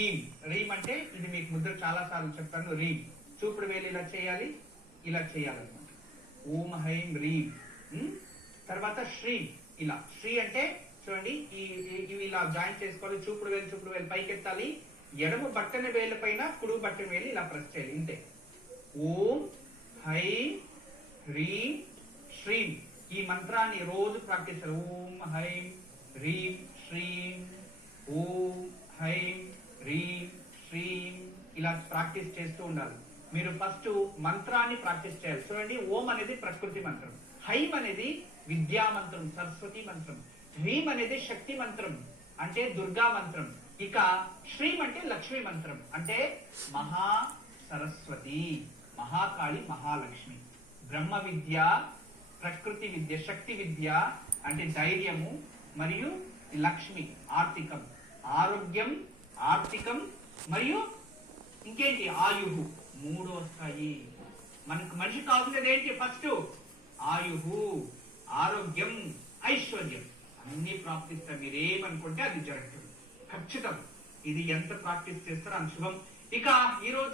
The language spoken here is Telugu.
రీమ్. రీమ్ అంటే ఇది మీకు ముద్ర చాలా సార్లు చెప్తాను. రీమ్ చూపుడు వేలు ఇలా చేయాలి, ఇలా చేయాలన్నమాట. ఓం హైం రీమ్. తర్వాత శ్రీ. ఇలా శ్రీ అంటే చూడండి, ఇవి ఇలా జాయిన్ చేసుకోవాలి. చూపుడు వేలు పైకెత్తాలి. ఎడమ బట్టన వేలు పైన కుడి బట్టన వేలు ఇలా ప్రెస్ చేయాలి. ఇంతే. ఓం హైం హ్రీం శ్రీం. ఈ మంత్రాన్ని రోజు ప్రాక్టీస్ చేయాలి. ఓం హైం హ్రీం శ్రీం, ఓం హైం హ్రీం శ్రీం ఇలా ప్రాక్టీస్ చేస్తూ ఉండాలి. మీరు ఫస్ట్ మంత్రాన్ని ప్రాక్టీస్ చేయాలి. చూడండి, ఓం అనేది ప్రకృతి మంత్రం, హైం అనేది విద్యా మంత్రం, సరస్వతి మంత్రం, హ్రీం అనేది శక్తి మంత్రం అంటే దుర్గా మంత్రం, ఇక శ్రీం అంటే లక్ష్మీ మంత్రం అంటే మహా సరస్వతి, మహాకాళి, మహాలక్ష్మి. బ్రహ్మ విద్య, ప్రకృతి విద్య, శక్తి విద్య అంటే ధైర్యము, మరియు లక్ష్మి ఆర్థికం, ఆరోగ్యం, ఆర్థికం మరియు ఇంకేంటి ఆయుహు. 3 వస్తాయి. మనకు మనిషి కావాల్సినది ఏంటి? ఫస్ట్ ఆయుహు, ఆరోగ్యం, ఐశ్వర్యం అన్ని ప్రాప్తిస్తారు. మీరేమనుకుంటే అది జరుగుతుంది ఖచ్చితం. ఇది ఎంత ప్రాక్టీస్ చేస్తారో అంత శుభం. ఇక ఈరోజు